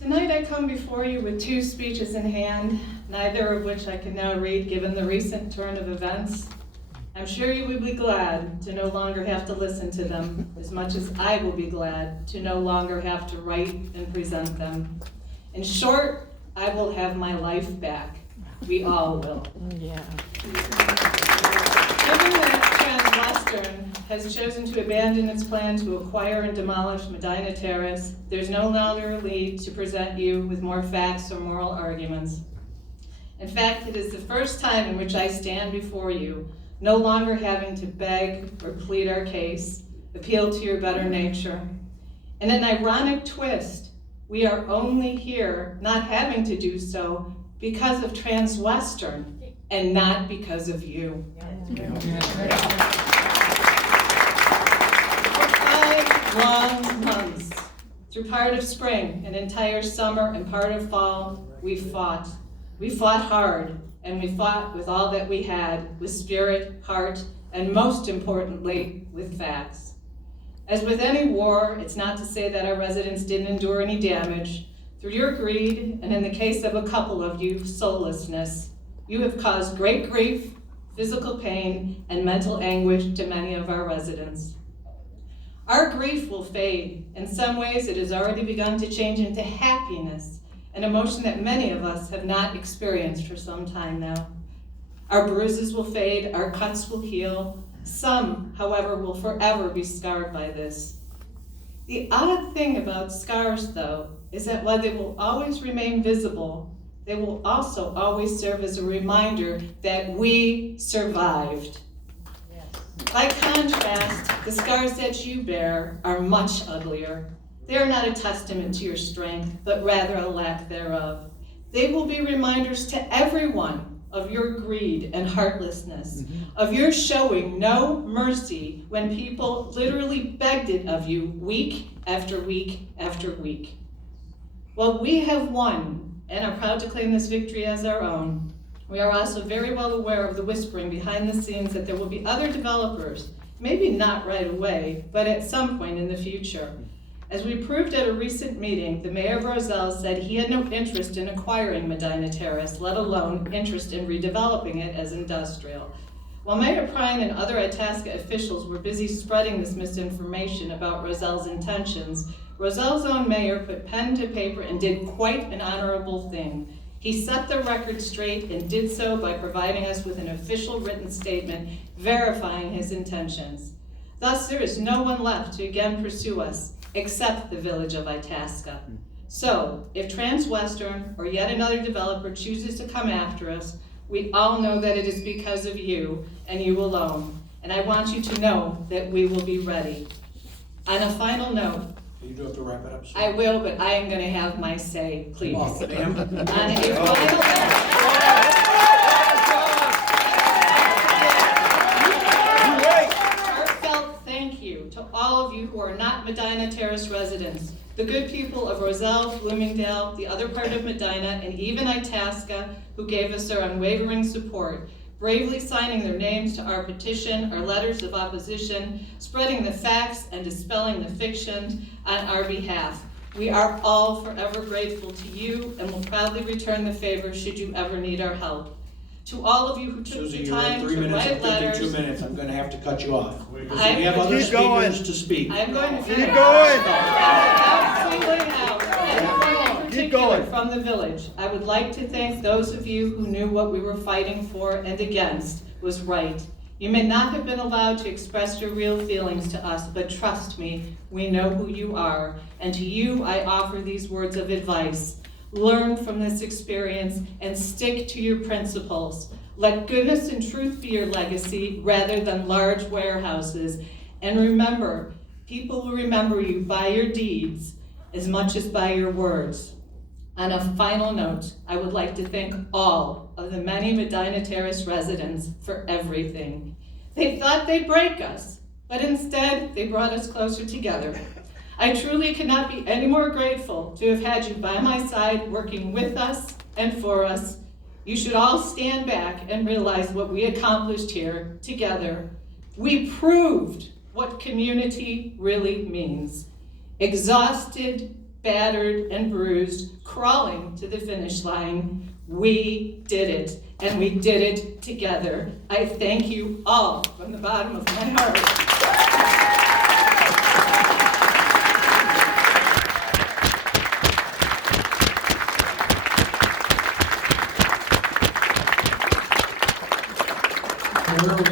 Tonight I come before you with two speeches in hand, neither of which I can now read given the recent turn of events. I'm sure you will be glad to no longer have to listen to them, as much as I will be glad to no longer have to write and present them. In short, I will have my life back. We all will. Yeah. Given that Transwestern has chosen to abandon its plan to acquire and demolish Medina Terrace, there's no longer need to present you with more facts or moral arguments. In fact, it is the first time in which I stand before you, no longer having to beg or plead our case, appeal to your better nature. In an ironic twist, we are only here not having to do so because of Transwestern and not because of you. For 5 long months, through part of spring, an entire summer, and part of fall, we fought. We fought hard, and we fought with all that we had, with spirit, heart, and most importantly, with facts. As with any war, it's not to say that our residents didn't endure any damage. Through your greed, and in the case of a couple of you, soullessness, you have caused great grief, physical pain, and mental anguish to many of our residents. Our grief will fade. In some ways, it has already begun to change into happiness, an emotion that many of us have not experienced for some time now. Our bruises will fade, our cuts will heal. Some, however, will forever be scarred by this. The odd thing about scars, though, is that while they will always remain visible, they will also always serve as a reminder that we survived. Yes. By contrast, the scars that you bear are much uglier. They are not a testament to your strength, but rather a lack thereof. They will be reminders to everyone of your greed and heartlessness, of your showing no mercy when people literally begged it of you week after week after week. While we have won and are proud to claim this victory as our own, we are also very well aware of the whispering behind the scenes that there will be other developers, maybe not right away, but at some point in the future. As we proved at a recent meeting, the mayor of Roselle said he had no interest in acquiring Medina Terrace, let alone interest in redeveloping it as industrial. While Mayor Prine and other Itasca officials were busy spreading this misinformation about Roselle's intentions, Roselle's own mayor put pen to paper and did quite an honorable thing. He set the record straight and did so by providing us with an official written statement verifying his intentions. Thus, there is no one left to again pursue us except the village of Itasca. So, if Transwestern or yet another developer chooses to come after us, we all know that it is because of you and you alone. And I want you to know that we will be ready. On a final note, You do have to wrap it up soon. I will, but I am going to have my say, please. Oh, damn. On a final note, heartfelt thank you to all of you who are not Medina Terrace residents, the good people of Roselle, Bloomingdale, the other part of Medina, and even Itasca, who gave us their unwavering support, bravely signing their names to our petition, our letters of opposition, spreading the facts and dispelling the fiction on our behalf. We are all forever grateful to you and will proudly return the favor should you ever need our help. To all of you who took Susie, the you're at time 3 to minutes write and 52 letters, minutes. I'm gonna have to cut you off. Because I'm- we have other Keep going. speakers to speak. I'm going to Keep finish. going. Without singling out anyone in Keep particular going. from the village, I would like to thank those of you who knew what we were fighting for and against was right. You may not have been allowed to express your real feelings to us, but trust me, we know who you are. And to you, I offer these words of advice. Learn from this experience and stick to your principles. Let goodness and truth be your legacy rather than large warehouses. And remember, people will remember you by your deeds as much as by your words. On a final note, I would like to thank all of the many Medina Terrace residents for everything. They thought they'd break us, but instead they brought us closer together. I truly could not be any more grateful to have had you by my side working with us and for us. You should all stand back and realize what we accomplished here together. We proved what community really means. Exhausted, battered and bruised, crawling to the finish line. We did it, and we did it together. I thank you all from the bottom of my heart. We're